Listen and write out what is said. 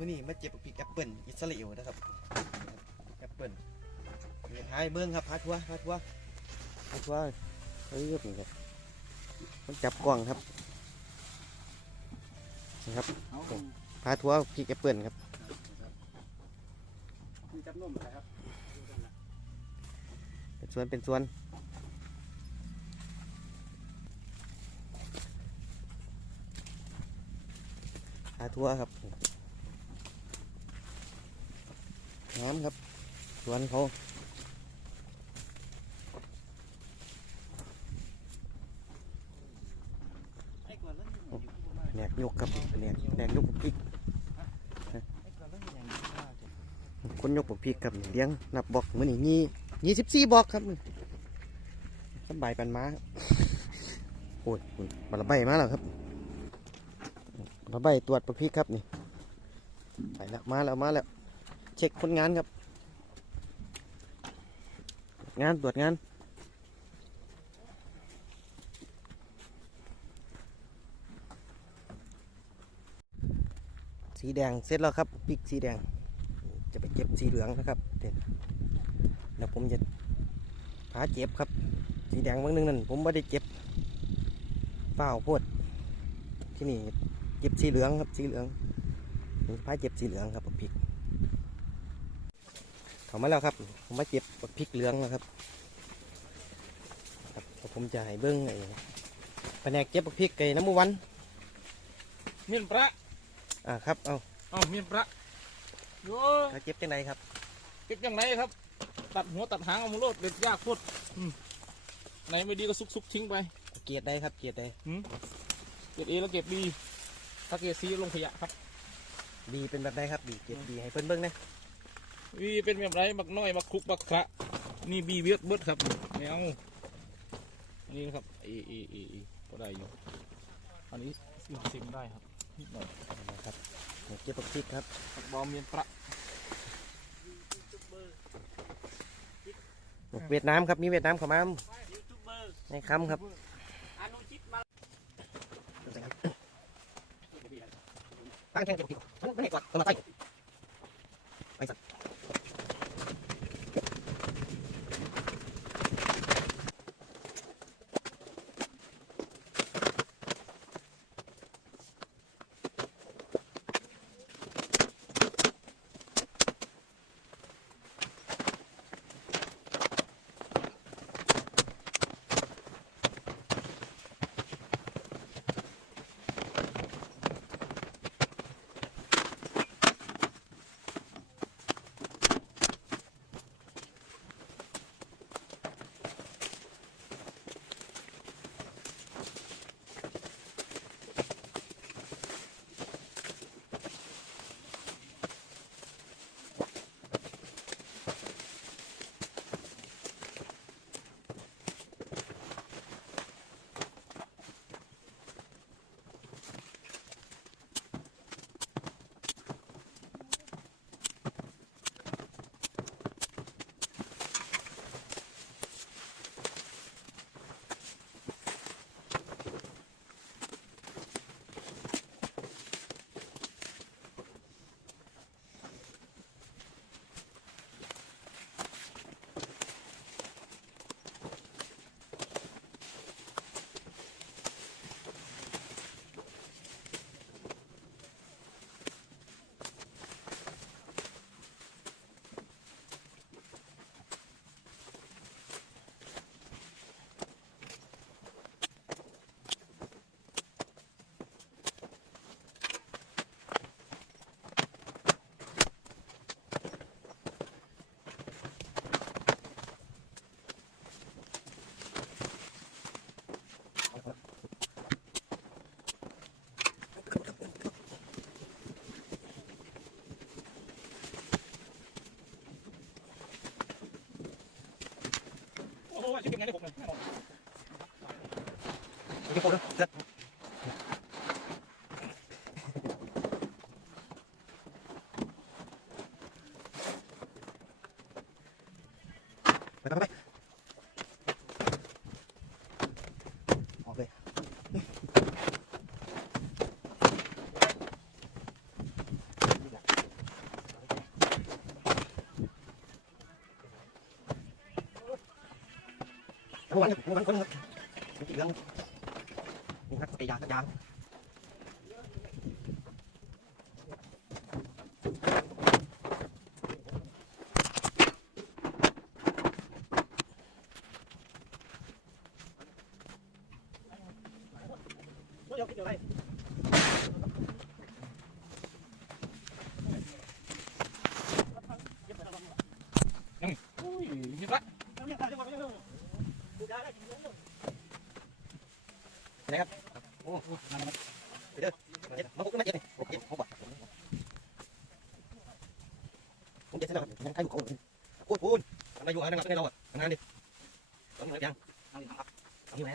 ครับวันนี้มาเจ็บพริกแอปเปิลอิสราเอลนะครับแอปเปิลเดี๋ยวท้ายเบิ้งครับพาทัวร์พาทัวร์พาทัวร์เฮ้ยนี่ครับมันจับกล้องครับนี่ครับเอาพาทัวร์พริกแอปเปิลครับมีจับนุ่มอะไรครับเป็นส่วนเป็นส่วนพาทัวร์ครับ น้ำครับ สวนเขาไอ้ก่อนแล้วนี่อยู่ที่ประมาแหนกยกครับแหนกแหนกยกพริกไอ้ก่อนแล้วนี่อย่างนี้ว่าจะคนยกพริกครับเลี้ยงนับบอกมือนี่ยี่ยี่สิบสี่บอกครับสบายปันมาครับโอ้ยโอ้ยบาระใบมาแล้วครับบาใบตรวจพริกครับนี่ไปแล้วมาแล้วมาแล้ว เช็คคนงานครับ งานตรวจงานสีแดงเสร็จแล้วครับพริกสีแดง จะไปเก็บสีเหลืองนะครับเดี๋ยวแล้วผมจะพาเจ็บครับ สีแดงบางนึงนั่นผมไม่ได้เจ็บเปล่าโพดที่นี่เก็บสีเหลืองครับสีเหลืองผมพาเจ็บสีเหลืองครับบักพริก เข้ามาแล้วครับ ผมมาเจ็บบักพริกเหลืองแล้วครับครับแล้วผมจะให้เบิ้งไอ้แผนกเจ็บบักพริกไก่น้ำมันวันเมียนพระอ่าครับเอาเอ้าเมียนพระโย่ถ้าเจ็บจังไหนครับคิดยังไงครับ ตัดหัวตัดหางเอามาโลดเด็ดยากโคตรอืมไหนไม่ดีก็ซุกซุกๆทิ้งไป เกียรติได้ครับ เกียรติได้หืมเก็บเอแล้วเก็บบีถ้าเก็บซีลงขยะครับดีเป็นแบบไหนครับดีเกียรติดีให้เพิ่นเบิ้งนะ วีเป็นแบบไรบักน้อยบักคลุกบักขะนี่บีเวียดเบิดครับไม่เอาอันนี้นะครับเอเอเอเอก็ได้อยู่อันนี้ซิมซิมได้ครับนิดหน่อยนะครับเก็บบักพริกครับผักบอมเมียนพระเวียดนามครับมีเวียดนามเข้ามาในคำครับอนุชิตมาตั้งแข่งเก็บพริกไม่ให้กดต้องมาใส่ไปสักโอ้โหชิคกี้พายได้ผมเลยแน่นอน เก็บโคตรเสร็จไปไปไปออกเลย วันวันคนสีเหลืองนี่นักเตะยางยางอุ้ยยิบละ นะครับโอ้ไปเด้อมาบุกมาเจ็บโอเคผมบอกผมเจ็บเสร็จแล้วยังใครบุกเขาพูดพูดทำไมอยู่อะไรนะครับให้เราอะทำงานดิต้องอยู่ไหนยังเอาอยู่ไหน